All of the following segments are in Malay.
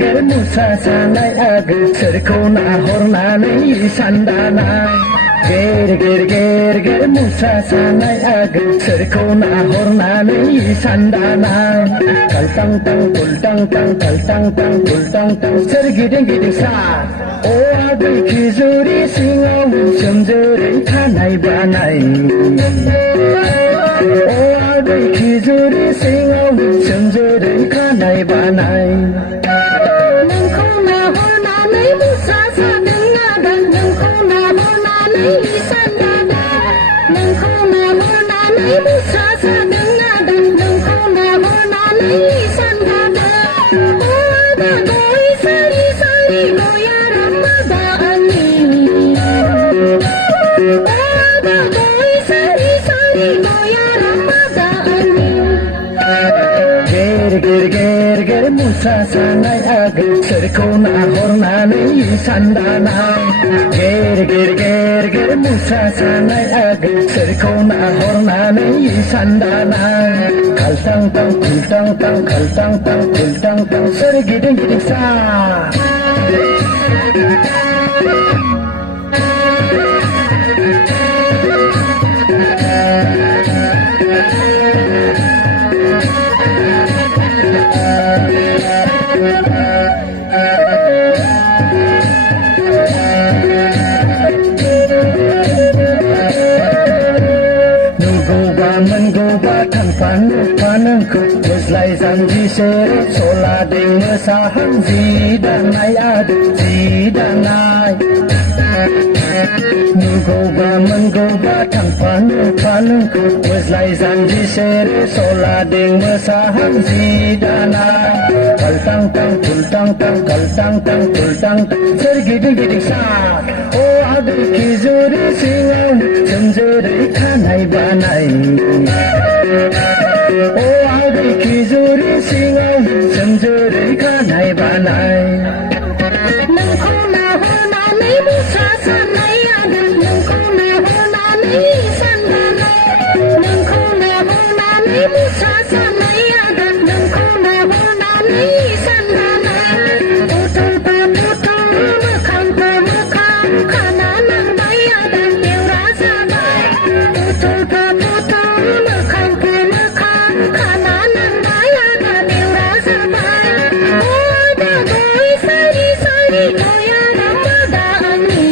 ger musa sanai age serko na hornanai sandanai ger musa sanai age serko na hornanai sandanai kaltang tang kultang tang kaltang tang kultang tang sergiding giding sa o age kizuri singau semjere thanai banai o age kizuri singau semjere thanai banai ger musa sanai age serko na hornanai sandanai ger musa sanai age serko na hornanai sandanai kaltang tang kultang tang kaltang tang kultang tang sergiding giding sa panangku deslai zanji sere sola deng mesahan zidanai adu zidanai nugoba mengoba panangku deslai zanji sere sola deng mesahan zidanai kaltang tang kultang tang kaltang tang kultang tang sergiding giding sa o adu kizuri singau semjere thanai banai o age kizuri singau semjere thanai banai nang khona hona nei musa sanai age nang khona hona nei sandanai nang khona hona nei musa sanai age nang khona hona nei sandanai putul pa putul makhang pa makhang khana nang bai age deu rasa bai putul pa putul makhang pa makhang khana nang bai age deu rasa bai o da goi sari sari goya ramadani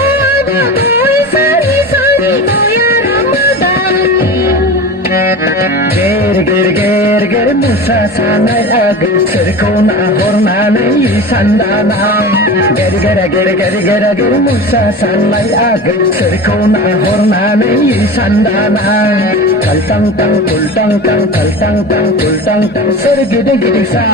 o da goi sari sari goya ramadani ger musa sanai age serko na hornanai sandanai ger musa sanai age serko na hornanai sandanai kaltang tang kultang tang kaltang tang kultang tang sergiding giding sa